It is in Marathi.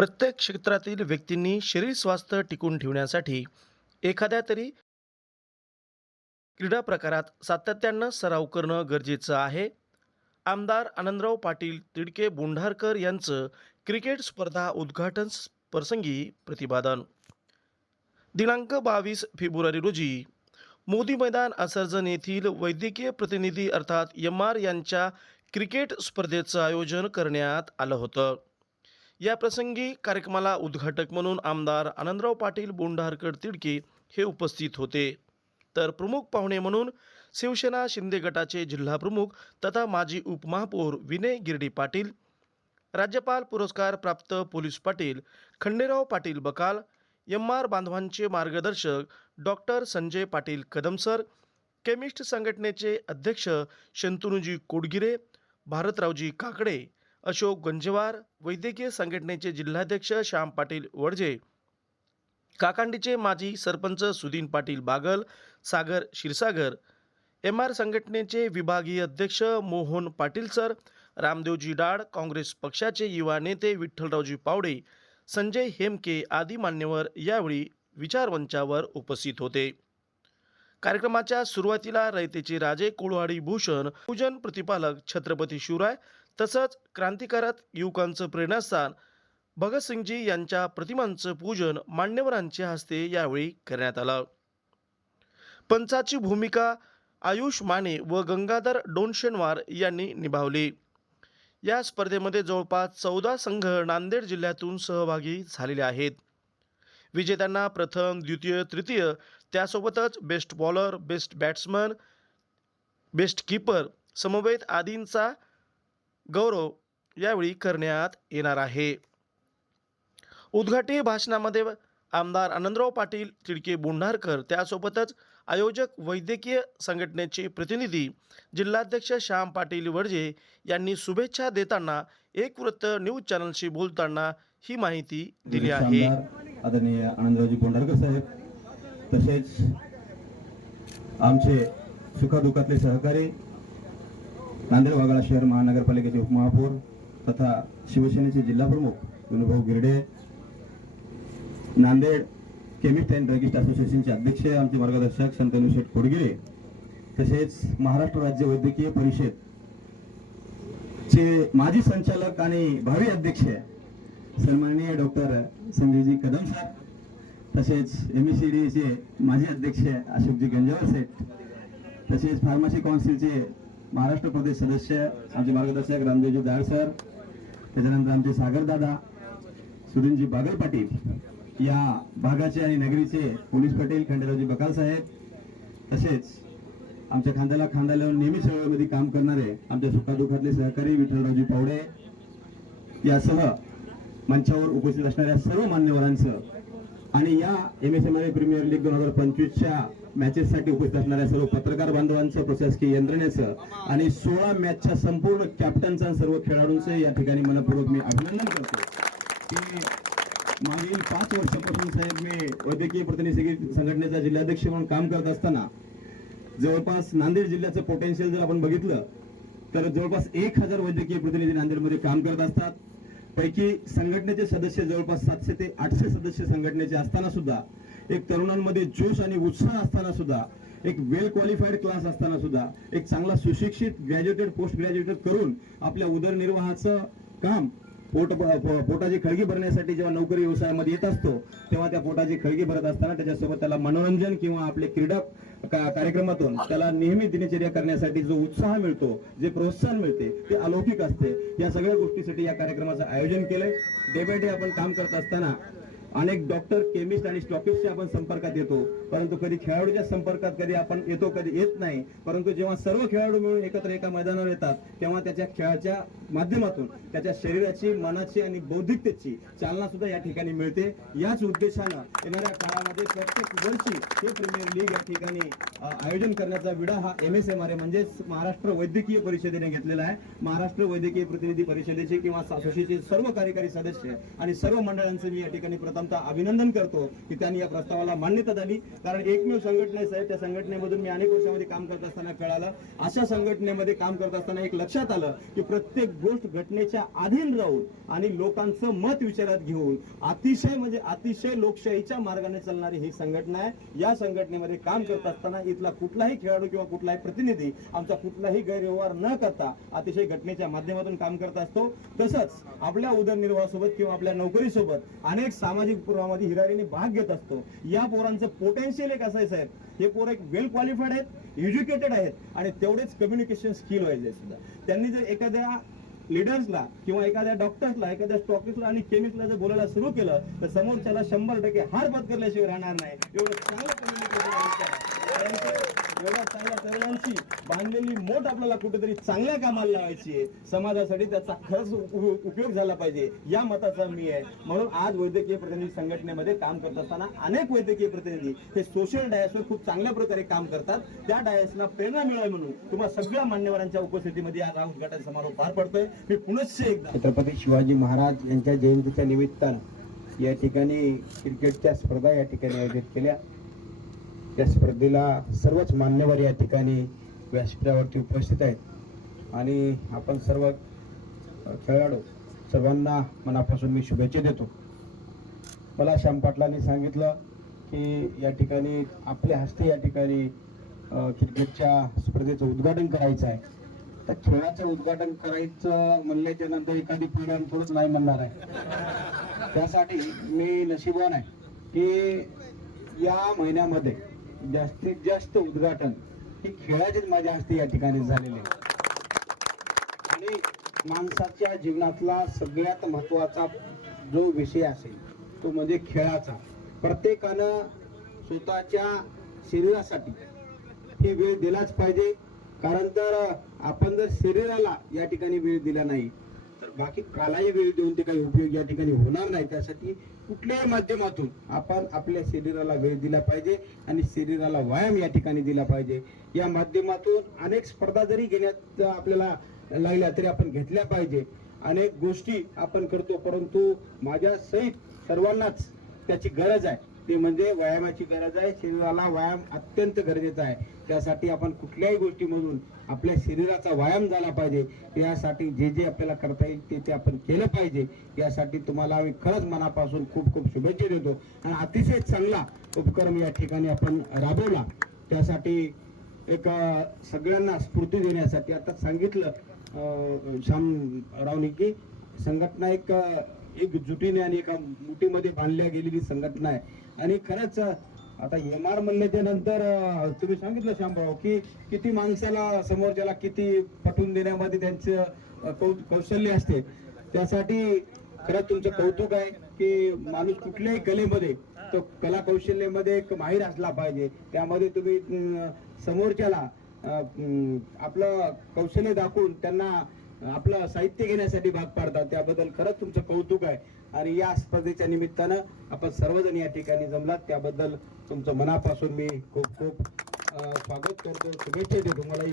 प्रत्येक क्षेत्रातील व्यक्तींनी शरीर स्वास्थ्य टिकून ठेवण्यासाठी एखाद्या तरी क्रीडा प्रकारात सातत्यानं सराव करणं गरजेचं आहे. आमदार आनंदराव पाटील तिडके बोंढारकर यांचं क्रिकेट स्पर्धा उद्घाटन प्रसंगी प्रतिपादन. दिनांक बावीस फेब्रुवारी रोजी मोदी मैदान असर्जन येथील वैद्यकीय प्रतिनिधी अर्थात एम आर यांच्या क्रिकेट स्पर्धेचं आयोजन करण्यात आलं होतं. या प्रसंगी कार्यक्रमाला उद्घाटक म्हणून आमदार आनंदराव पाटील बोंडारकर तिडके हे उपस्थित होते. तर प्रमुख पाहुणे म्हणून शिवसेना शिंदे गटाचे जिल्हाप्रमुख तथा माजी उपमहापौर विनय गिरडी पाटील राज्यपाल पुरस्कार प्राप्त police Patil Khanderao Patil Bakal M R बांधवांचे मार्गदर्शक डॉक्टर संजय पाटील कदमसर केमिस्ट संघटनेचे अध्यक्ष शंतनुजी कोडगिरे भारतरावजी काकडे अशोक गंजेवार वैद्यकीय संघटनेचे जिल्हाध्यक्ष श्याम पाटील वडजे काकांडीचे माजी सरपंच सुदीन पाटील बागल सागर क्षीरसागर एम आर संघटनेचे विभागीय अध्यक्ष मोहन पाटील सर रामदेवजी डाड काँग्रेस पक्षाचे युवा नेते विठ्ठलरावजी पावडे संजय हेमके आदी मान्यवर यावेळी विचारमंचावर उपस्थित होते. कार्यक्रमाच्या सुरुवातीला रयतेचे राजे कुळवाडी भूषण पूजन प्रतिपालक छत्रपती शिवराय तसंच क्रांतिकारक युवकांचं प्रेरणास्थान भगतसिंगजी यांच्या प्रतिमांचं पूजन मान्यवरांच्या हस्ते यावेळी करण्यात आलं. पंचाची भूमिका आयुष माने व गंगाधर डोनशेनवार यांनी निभावली. या स्पर्धेमध्ये जवळपास चौदा संघ नांदेड जिल्ह्यातून सहभागी झालेले आहेत. विजेत्यांना प्रथम द्वितीय तृतीय त्यासोबतच best bowler best batsman best keeper समवेत आदींचा गौरव यावेळी करण्यात येणार आहे. उद्घाटनी भाषणामध्ये आमदार आनंदराव पाटील तिडके बोंढारकर त्यासोबतच आयोजक वैद्यकीय संघटनेचे प्रतिनिधी जिल्हाध्यक्ष श्याम पाटील वडजे यांनी शुभेच्छा देताना एक वृत्त न्यूज चॅनलशी बोलताना ही माहिती दिली आहे. आदरणीय आनंदरावजी बोंडारकर साहेब तसेच आमचे सुखादुखातले सहकारी नांदेड वाघाळा शहर महानगरपालिकेचे उपमहापौर तथा शिवसेनेचे जिल्हाप्रमुख Vinubhau Girde Nanded chemist and druggist असोसिएशनचे अध्यक्ष आमचे मार्गदर्शक शंतनू शेठ कोडगिरे तसेच महाराष्ट्र राज्य वैद्यकीय परिषद चे माजी संचालक आणि भावी अध्यक्ष सन्माननीय डॉक्टर संजयजी कदम सर तसेच एम ई चे माजी अध्यक्ष अशोकजी गंजावर सेठ तसेच फार्मसी काउन्सिलचे महाराष्ट्र प्रदेश सदस्य आमचे मार्गदर्शक रामदेवजी दार सर त्याच्यानंतर आमचे सागर दादा बागल पाटील या भागाचे आणि नगरीचे पोलीस पाटील खंडेरावजी बकाल साहेब तसेच आमच्या खांद्याला खांदा लावून नेहमी सेवेमध्ये काम करणारे आमच्या सुखादुखातले सहकारी विठ्ठलरावजी पावडे यासह मंचावर उपस्थित असणाऱ्या सर्व मान्यवरांचं आणि या M S M I premier league दोन हजार पंचवीसच्या मॅचेससाठी उपस्थित असणाऱ्या सर्व पत्रकार बांधवांचं प्रशासकीय यंत्रणेचं आणि सोळा मॅचच्या संपूर्ण कॅप्टनचं आणि सर्व खेळाडूंचं या ठिकाणी मनपूर्वक मी अभिनंदन करतो. की मागील पाच वर्षापासून साहेब मी वैद्यकीय प्रतिनिधी संघटनेचा जिल्हाध्यक्ष म्हणून काम करत असताना जवळपास नांदेड जिल्ह्याचं पोटेन्शियल जर आपण बघितलं तर जवळपास एक हजार वैद्यकीय प्रतिनिधी नांदेडमध्ये काम करत असतात. पैकी संघटनेचे सदस्य जवळपास सातशे ते आठशे सदस्य संघटनेचे असताना सुद्धा एक तरुणांमध्ये जोश आणि उत्साह असताना सुद्धा एक वेल क्वालिफाईड क्लास असताना सुद्धा एक चांगला सुशिक्षित ग्रॅज्युएटेड पोस्ट ग्रॅज्युएटेड करून आपल्या उदरनिर्वाहाचं काम पोट पोटाची खळगी भरण्यासाठी जेव्हा नोकरी व्यवसायामध्ये येत असतो तेव्हा त्या पोटाची खळगी भरत असताना त्याच्यासोबत त्याला मनोरंजन किंवा आपले क्रीडा का- कार्यक्रमातून त्याला नेहमी दिनचर्या करण्यासाठी जो उत्साह मिळतो जे प्रोत्साहन मिळते ते अलौकिक असते. या सगळ्या गोष्टीसाठी या कार्यक्रमाचं आयोजन केलंय. डे बाय डे आपण काम करत असताना अनेक डॉक्टर केमिस्ट आणि स्टॉकिस्टच्या आपण संपर्कात येतो. परंतु कधी खेळाडूच्या संपर्कात कधी आपण येतो कधी येत नाही. परंतु जेव्हा सर्व खेळाडू मिळून एकत्र एका मैदानावर येतात तेव्हा त्याच्या खेळाच्या माध्यमातून त्याच्या शरीराची मनाची आणि बौद्धिकतेची चालना सुद्धा या ठिकाणी मिळते. याच उद्देशानं येणाऱ्या काळामध्ये प्रत्येक वर्षी हे प्रीमियर लीग या ठिकाणी आयोजन करण्याचा विडा हा M S M R A म्हणजेच महाराष्ट्र वैद्यकीय परिषदेने घेतलेला आहे. महाराष्ट्र वैद्यकीय प्रतिनिधी परिषदेचे किंवा असोसिएशनचे सर्व कार्यकारी सदस्य आणि सर्व मंडळांचे मी या ठिकाणी प्रथम प्रथमतः अभिनंदन करतो की त्यांनी या प्रस्तावाला मान्यता दिली. कारण एकमेव संघटना आहे साहेब त्या संघटनेमधून मी अनेक वर्षामध्ये काम करत असताना कळालं. अशा संघटनेमध्ये काम करत असताना एक लक्षात आलं की प्रत्येक गोष्ट घटनेच्या अधीन राहून आणि लोकांचं मत विचारात घेऊन अतिशय म्हणजे अतिशय लोकशाहीच्या मार्गाने चालणारी ही संघटना आहे. या संघटनेमध्ये काम करत असताना इथला कुठलाही खेळाडू किंवा कुठलाही प्रतिनिधी आमचा कुठलाही गैरव्यवहार न करता अतिशय घटनेच्या माध्यमातून काम करत असतो. तसंच आपल्या उदरनिर्वाहासोबत किंवा आपल्या नोकरीसोबत अनेक सामाजिक पुरावामध्ये हिरारीने भाग घेत असतो. या पोरांचं पोटेन्शियल एक असं आहे साहेब. हे पोर एक वेल क्वालिफाईड आहेत एज्युकेटेड आहेत आणि तेवढेच कम्युनिकेशन स्किल व्हायचे सुद्धा. त्यांनी जर एखाद्या लिडर्सला किंवा एखाद्या डॉक्टर्सला एखाद्या स्टॉकिस्टला आणि केमिस्टला जर बोलायला सुरू केलं तर समोरच्याला शंभर टक्के हार पत्करल्याशिवाय राहणार नाही. एवढं चांगलं कम्युनिकेशन एवढ्या चांगल्या तरुणांची बांधलेली मोठ आपल्याला कुठेतरी चांगल्या कामाला लावायची आहे. समाजासाठी त्याचा खरंच उपयोग झाला पाहिजे. या मताचा मी आहे. म्हणून आज वैद्यकीय प्रतिनिधी संघटनेमध्ये काम करत असताना अनेक वैद्यकीय प्रतिनिधी हे सोशल डायसवर खूप चांगल्या प्रकारे काम करतात. त्या डायसला प्रेरणा मिळावी म्हणून तुम्हाला सगळ्या मान्यवरांच्या उपस्थितीमध्ये आज हा उद्घाटन समारोह पार पडतोय. मी पुनश्च एकदा छत्रपती शिवाजी महाराज यांच्या जयंतीच्या निमित्तानं या ठिकाणी क्रिकेटच्या स्पर्धा या ठिकाणी आयोजित केल्या. त्या स्पर्धेला सर्वच मान्यवर या ठिकाणी व्यासपीठावरती उपस्थित आहेत. आणि आपण सर्व खेळाडू सर्वांना मनापासून मी शुभेच्छा देतो. मला श्याम पाटलांनी सांगितलं की या ठिकाणी आपल्या हस्ते या ठिकाणी क्रिकेटच्या स्पर्धेचं उद्घाटन करायचं आहे. तर खेळाचं उद्घाटन करायचं म्हणल्याच्या नंतर एखादी पिढी थोडंच नाही म्हणणार आहे. त्यासाठी मी नशिबवान आहे की या महिन्यामध्ये जास्तीत जास्त उद्घाटन हे खेळाचेच माझ्या हस्ते या ठिकाणी झालेले आहे. आणि माणसाच्या जीवनातला सगळ्यात महत्त्वाचा जो विषय असेल तो म्हणजे खेळाचा प्रत्येकानं स्वतःच्या शरीरासाठी हे वेळ दिलाच पाहिजे कारण तर आपण जर शरीराला या ठिकाणी वेळ दिला नाही बाकी कालाही वेळ देऊन ते काही उपयोग या ठिकाणी होणार नाही. त्यासाठी कुठल्याही माध्यमातून आपण आपल्या शरीराला वेळ दिला पाहिजे आणि शरीराला व्यायाम या ठिकाणी दिला पाहिजे. या माध्यमातून अनेक स्पर्धा जरी घेण्यात आपल्याला लागल्या तरी आपण घेतल्या पाहिजे. अनेक गोष्टी आपण करतो परंतु माझ्या सहित सर्वांनाच त्याची गरज आहे. ते म्हणजे व्यायामाची गरज आहे. शरीराला व्यायाम अत्यंत गरजेचा आहे. त्यासाठी आपण कुठल्याही गोष्टीमधून आपल्या शरीराचा व्यायाम झाला पाहिजे. यासाठी जे जे आपल्याला करता येईल ते ते आपण केलं पाहिजे. यासाठी तुम्हाला आम्ही खरंच मनापासून खूप खूप शुभेच्छा देतो. आणि अतिशय चांगला उपक्रम या ठिकाणी आपण राबवला. त्यासाठी एक सगळ्यांना स्फूर्ती देण्यासाठी आता सांगितलं श्याम रावणी की संघटना एक एकजुटीने आणि एका मुठीमध्ये बांधल्या गेलेली संघटना आहे. आणि खरंच आता एम आर म्हणण्याच्या नंतर तुम्ही सांगितलं श्यामराव की किती माणसाला समोरच्याला किती पटवून देण्यामध्ये त्यांचं कौ कौशल्य असते. त्यासाठी खरंच तुमचं कौतुक आहे की माणूस कुठल्याही कलेमध्ये तो कला कौशल्यामध्ये एक माहीर असला पाहिजे. त्यामध्ये तुम्ही समोरच्याला आपलं कौशल्य दाखवून त्यांना आपलं साहित्य घेण्यासाठी भाग पाडतात. त्याबद्दल खरंच तुमचं कौतुक आहे. आणि या स्पर्धेच्या निमित्तानं आपण सर्वजण या ठिकाणी जमलात. त्याबद्दल तुमचं मनापासून मी खूप खूप स्वागत करतो. शुभेच्छा देतो. मला